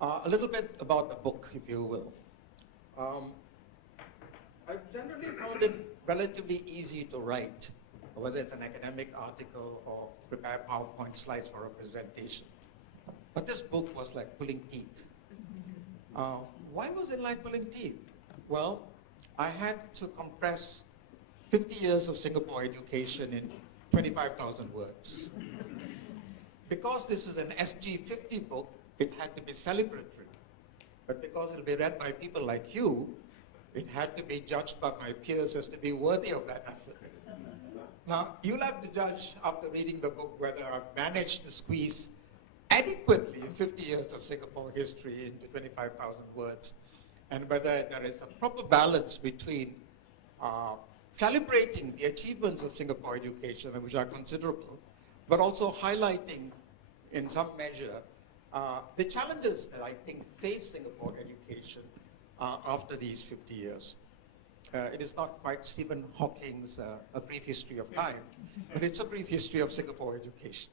A little bit about the book, if you will. I've generally found it relatively easy to write, whether it's an academic article or prepare PowerPoint slides for a presentation. But this book was like pulling teeth. Why was it like pulling teeth? Well, I had to compress 50 years of Singapore education in 25,000 words. Because this is an SG50 book, it had to be celebratory. But because it'll be read by people like you, it had to be judged by my peers as to be worthy of that effort. Now, you'll have to judge after reading the book whether I've managed to squeeze adequately 50 years of Singapore history into 25,000 words, and whether there is a proper balance between celebrating the achievements of Singapore education, which are considerable, but also highlighting in some measure the challenges that I think face Singapore education after these 50 years. It is not quite Stephen Hawking's A Brief History of Time, but it's a brief history of Singapore education.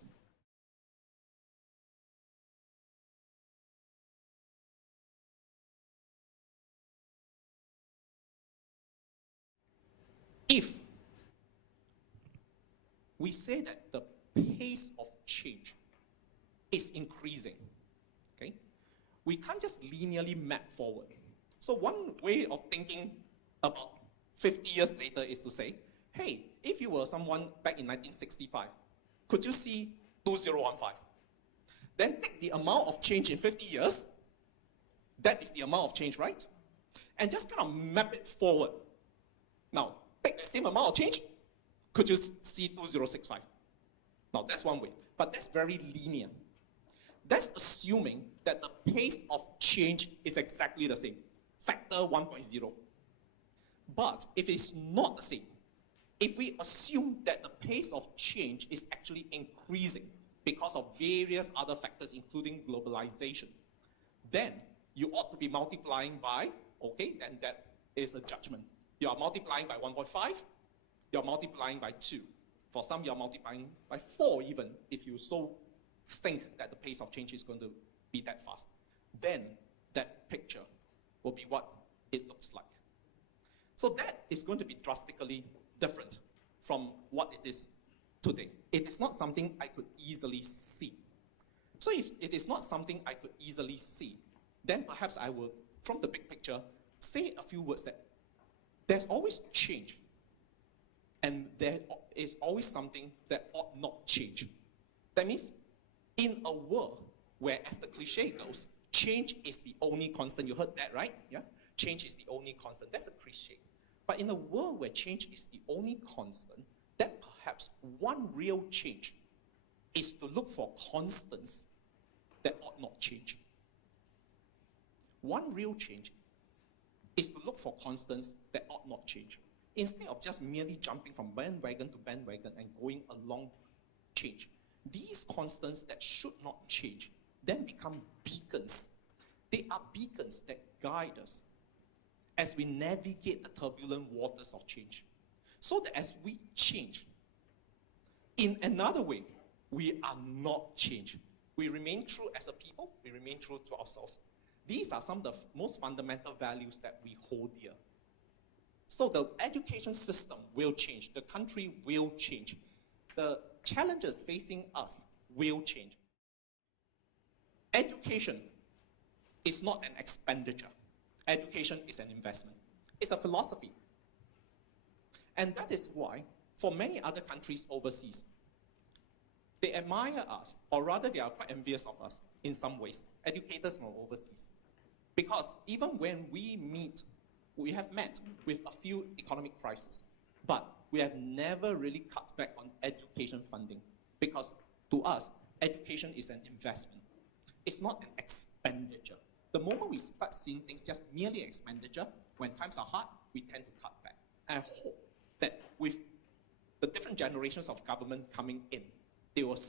If we say that the pace of change is increasing, okay, we can't just linearly map forward. So one way of thinking about 50 years later is to say, hey, if you were someone back in 1965, could you see 2015? Then take the amount of change in 50 years, that is the amount of change, right? And just kind of map it forward. Now, take the same amount of change, could you see 2065? Now, that's one way, but that's very linear. That's assuming that the pace of change is exactly the same, factor 1.0. But if it's not the same, if we assume that the pace of change is actually increasing because of various other factors, including globalization, then you ought to be multiplying by, okay, then that is a judgment. You are multiplying by 1.5, you're multiplying by 2. For some, you're multiplying by 4 even, if you so think that the pace of change is going to be that fast. Then that picture will be what it looks like. So that is going to be drastically different from what it is today. It is not something I could easily see. So if it is not something I could easily see, then perhaps I will, from the big picture, say a few words that there's always change, and there is always something that ought not change. That means, in a world where, as the cliche goes, change is the only constant. You heard that, right? Yeah? Change is the only constant. That's a cliche. But in a world where change is the only constant, then perhaps one real change is to look for constants that ought not change. One real change is to look for constants that ought not change. Instead of just merely jumping from bandwagon to bandwagon and going along change, these constants that should not change then become beacons. They are beacons that guide us as we navigate the turbulent waters of change. So that as we change, in another way, we are not changed. We remain true as a people, we remain true to ourselves. These are some of the most fundamental values that we hold dear. So the education system will change, the country will change, the challenges facing us will change. Education is not an expenditure. Education is an investment. It's a philosophy. And that is why, for many other countries overseas, they admire us, or rather they are quite envious of us in some ways, educators from overseas. Because even when we have met with a few economic crises, but we have never really cut back on education funding. Because to us, education is an investment. It's not an expenditure. The moment we start seeing things just merely expenditure, when times are hard, we tend to cut back. And I hope that with the different generations of government coming in, they will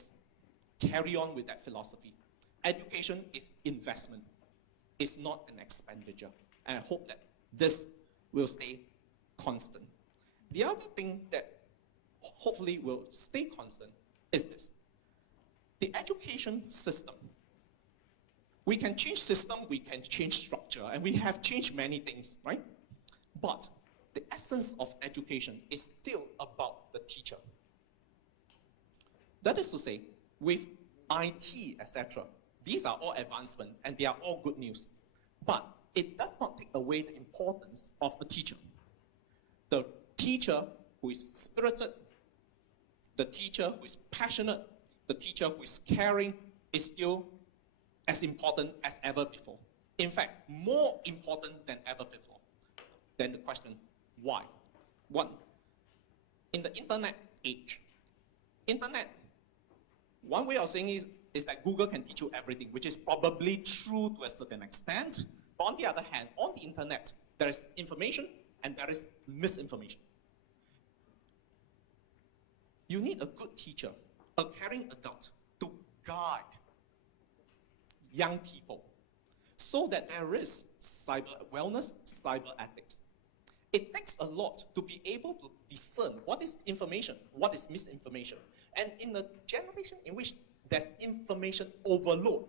carry on with that philosophy. Education is investment. It's not an expenditure. And I hope that this will stay constant. The other thing that hopefully will stay constant is this. The education system We can change system, we can change structure, and we have changed many things, right? But the essence of education is still about the teacher. That is to say, with IT, etc., these are all advancement and they are all good news. But it does not take away the importance of the teacher. The teacher who is spirited, the teacher who is passionate, the teacher who is caring is still as important as ever before. In fact, more important than ever before. Then the question, why? One, in the internet age, one way of saying is that Google can teach you everything, which is probably true to a certain extent. But on the other hand, on the internet, there is information and there is misinformation. You need a good teacher, a caring adult, to guide young people so that there is cyber wellness, cyber ethics. It takes a lot to be able to discern what is information, what is misinformation. And in a generation in which there's information overload,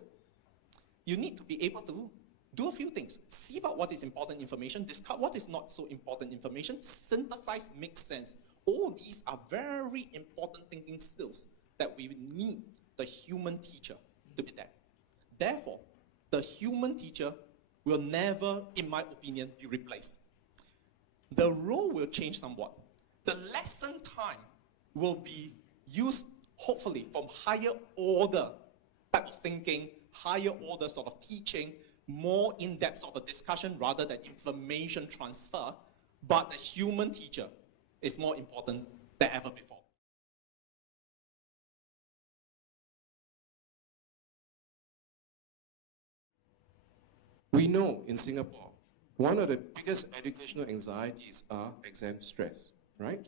you need to be able to do a few things. Sieve out what is important information, discard what is not so important information, synthesize, make sense. All these are very important thinking skills that we need the human teacher to be there. Therefore, the human teacher will never, in my opinion, be replaced. The role will change somewhat. The lesson time will be used, hopefully, from higher order type of thinking, higher order sort of teaching, more in-depth sort of discussion rather than information transfer. But the human teacher is more important than ever before. We know in Singapore, one of the biggest educational anxieties are exam stress, right?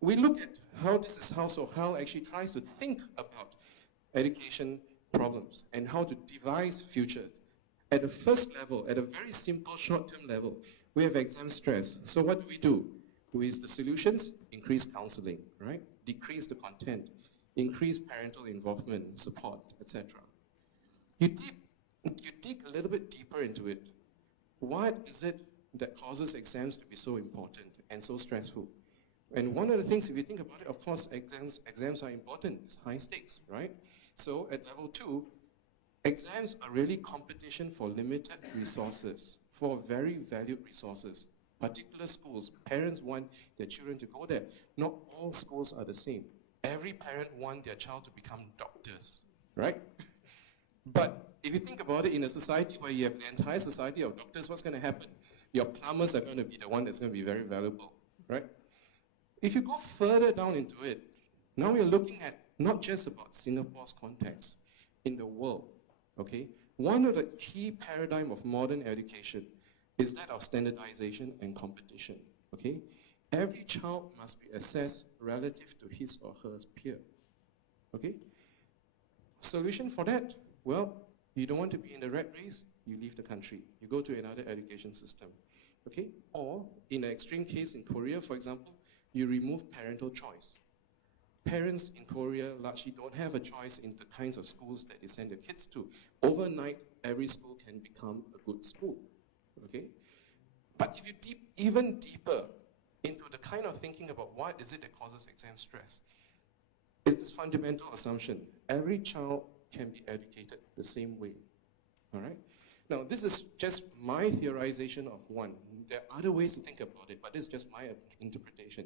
We look at how this is how actually tries to think about education problems and how to devise futures. At the first level, at a very simple short-term level, we have exam stress. So what do? With the solutions, increase counseling, right? Decrease the content, increase parental involvement, support, etc. You dig a little bit deeper into it. What is it that causes exams to be so important and so stressful? And one of the things, if you think about it, of course, exams are important. It's high stakes, right? So at level 2, exams are really competition for limited resources, for very valued resources. Particular schools, parents want their children to go there. Not all schools are the same. Every parent wants their child to become doctors, right? But if you think about it, in a society where you have the entire society of doctors, what's going to happen? Your plumbers are going to be the one that's going to be very valuable, right? If you go further down into it, now we're looking at not just about Singapore's context, in the world, okay? One of the key paradigm of modern education is that of standardization and competition, okay? Every child must be assessed relative to his or her peer, okay? Solution for that? Well, you don't want to be in the rat race, you leave the country. You go to another education system, okay? Or, in an extreme case in Korea, for example, you remove parental choice. Parents in Korea largely don't have a choice in the kinds of schools that they send their kids to. Overnight, every school can become a good school, okay? But if you dig even deeper into the kind of thinking about what is it that causes exam stress, it's this fundamental assumption. Every child can be educated the same way, all right? Now, this is just my theorization of one. There are other ways to think about it, but this is just my interpretation.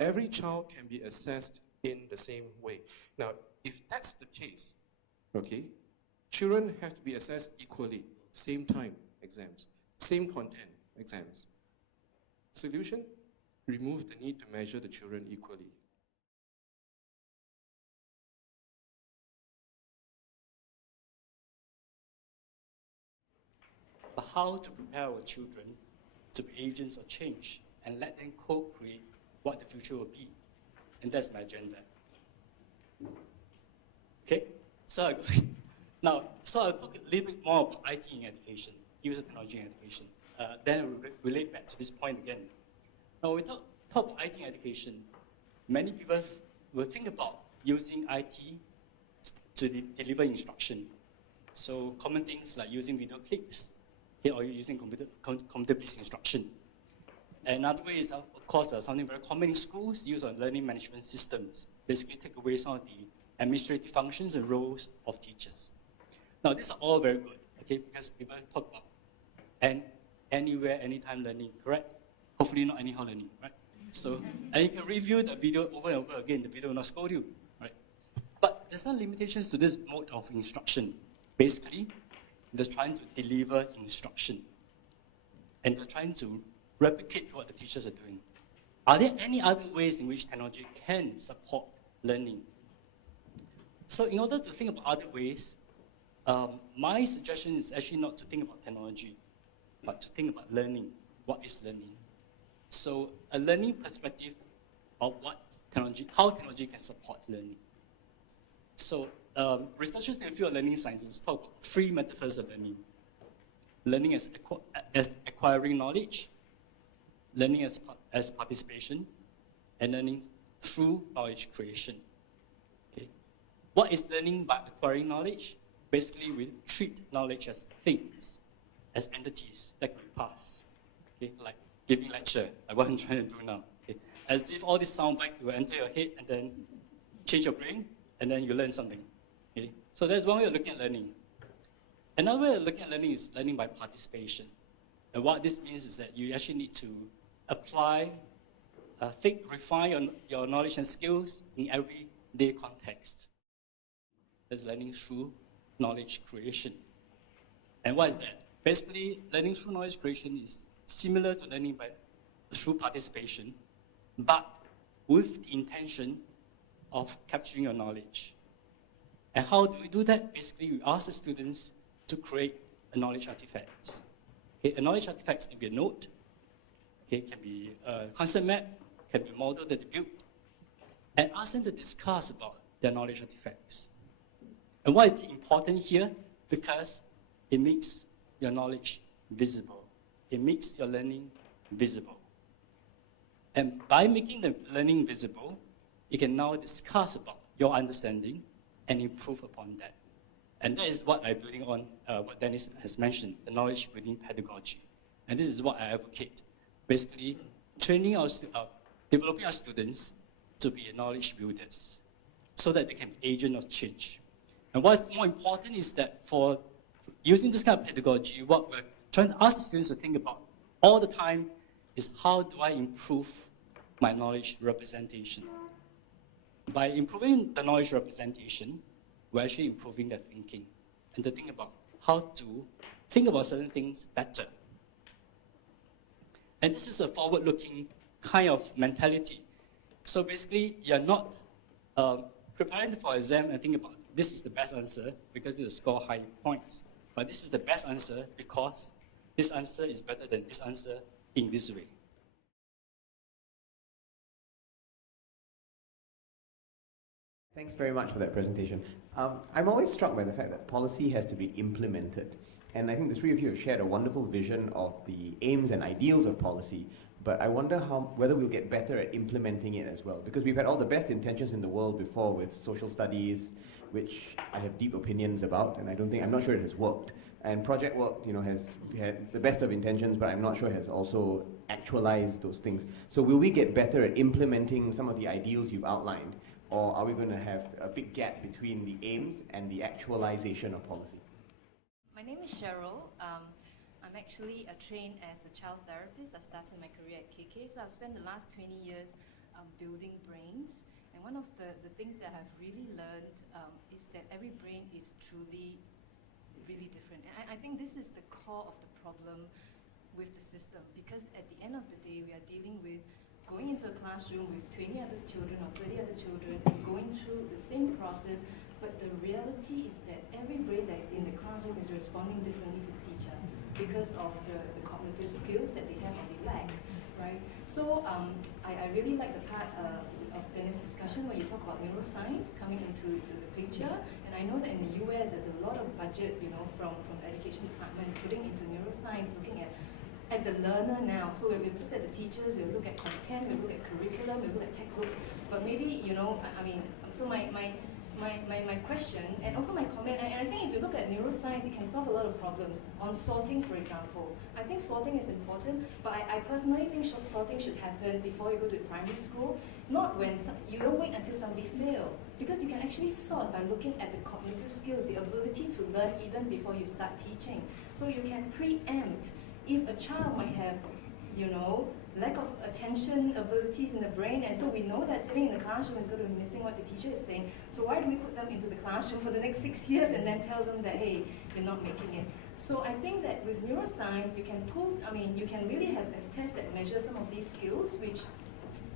Every child can be assessed in the same way. Now, if that's the case, okay, children have to be assessed equally, same time exams, same content exams. Solution? Remove the need to measure the children equally. But how to prepare our children to be agents of change and let them co-create what the future will be. And that's my agenda. Okay? So I'll talk a little bit more about IT in education, user technology in education. Then I will relate back to this point again. Now, when we talk about IT in education, many people will think about using IT to deliver instruction. So common things like using video clips, okay, or using computer-based instruction. Another way is, of course, something very common in schools, use of learning management systems. Basically take away some of the administrative functions and roles of teachers. Now, these are all very good, okay, because people talk about anywhere, anytime learning, correct? Hopefully not anyhow learning, right? So, and you can review the video over and over again, the video will not scold you, right? But there's some limitations to this mode of instruction. Basically, they're trying to deliver instruction. And they're trying to replicate what the teachers are doing. Are there any other ways in which technology can support learning? So in order to think about other ways, my suggestion is actually not to think about technology, but to think about learning. What is learning? So a learning perspective of how technology can support learning. So researchers in the field of learning sciences talk about three methods of learning. Learning as acquiring knowledge, learning as participation, and learning through knowledge creation. Okay. What is learning by acquiring knowledge? Basically, we treat knowledge as things, as entities that can be passed. Okay. Like giving lecture, like what I'm trying to do now. Okay. As if all this soundbite will enter your head and then change your brain, and then you learn something. Okay. So that's one way of looking at learning. Another way of looking at learning is learning by participation. And what this means is that you actually need to apply, refine your knowledge and skills in everyday context. That's learning through knowledge creation. And what is that? Basically, learning through knowledge creation is similar to learning through participation, but with the intention of capturing your knowledge. And how do we do that? Basically, we ask the students to create a knowledge artifacts. Okay, a knowledge artifact can be a note, okay, can be a concept map, can be a model that they built, and ask them to discuss about their knowledge artifacts. And why is it important here? Because it makes your knowledge visible. It makes your learning visible. And by making the learning visible, you can now discuss about your understanding and improve upon that. And that is what I'm building on, what Dennis has mentioned, the knowledge building pedagogy. And this is what I advocate. Basically, training developing our students to be knowledge builders so that they can be agent of change. And what's more important is that for using this kind of pedagogy, what we're trying to ask the students to think about all the time is how do I improve my knowledge representation? By improving the knowledge representation, we're actually improving their thinking and to think about how to think about certain things better. And this is a forward-looking kind of mentality. So basically, you're not preparing for exam and think about this is the best answer because it will score high points. But this is the best answer because this answer is better than this answer in this way. Thanks very much for that presentation. I'm always struck by the fact that policy has to be implemented. And I think the three of you have shared a wonderful vision of the aims and ideals of policy, but I wonder whether we'll get better at implementing it as well. Because we've had all the best intentions in the world before with social studies, which I have deep opinions about, and I'm not sure it has worked. And project work, has had the best of intentions, but I'm not sure it has also actualized those things. So will we get better at implementing some of the ideals you've outlined? Or are we going to have a big gap between the aims and the actualization of policy? My name is Cheryl. I'm actually trained as a child therapist. I started my career at KK, so I've spent the last 20 years building brains. And one of the things that I've really learned is that every brain is truly really different. And I think this is the core of the problem with the system, because at the end of the day, we are dealing with going into a classroom with 20 other children or 30 other children, going through the same process, but the reality is that every brain that's in the classroom is responding differently to the teacher because of the cognitive skills that they have or they lack, right? So I really like the part of Dennis' discussion where you talk about neuroscience coming into the picture, and I know that in the US there's a lot of budget, from the education department putting into neuroscience, looking at the learner now. So we've looked at the teachers, we've looked at content, we've looked at curriculum, we've looked at textbooks, but maybe, so my my question and also my comment, and I think if you look at neuroscience, it can solve a lot of problems. On sorting, for example, I think sorting is important, but I personally think sorting should happen before you go to primary school, not when you don't wait until somebody fails. Because you can actually sort by looking at the cognitive skills, the ability to learn even before you start teaching. So you can preempt if a child might have, you know, lack of attention abilities in the brain, and so we know that sitting in the classroom is going to be missing what the teacher is saying. So why do we put them into the classroom for the next 6 years and then tell them that, hey, you're not making it? So I think that with neuroscience, you can you can really have a test that measures some of these skills which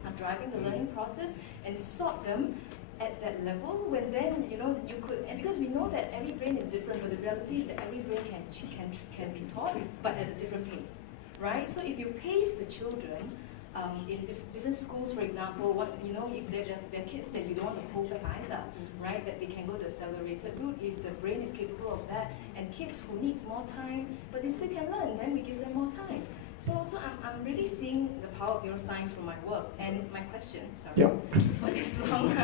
are driving the learning process and sort them at that level, when then, you know, you could, and because we know that every brain is different, but the reality is that every brain can be taught, but at a different pace, right? So if you pace the children in different schools, for example, you know, if there are kids that you don't want to hold back either, right? That they can go the accelerated route if the brain is capable of that, and kids who needs more time, but they still can learn, then we give them more time. So I'm really seeing the power of neuroscience from my work. And my question, sorry for this long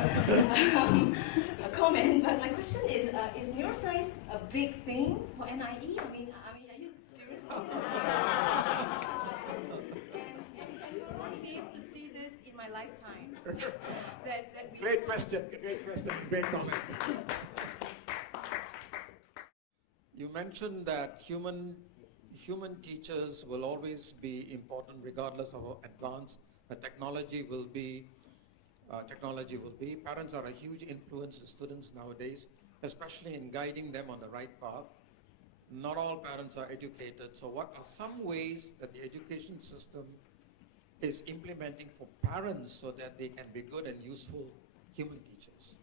comment, but my question is neuroscience a big thing for NIE? I mean, are you seriously? and will I be able to see this in my lifetime? Great question, great comment. You mentioned that human teachers will always be important regardless of how advanced the technology will be. Parents are a huge influence to students nowadays, especially in guiding them on the right path. Not all parents are educated, so what are some ways that the education system is implementing for parents so that they can be good and useful human teachers?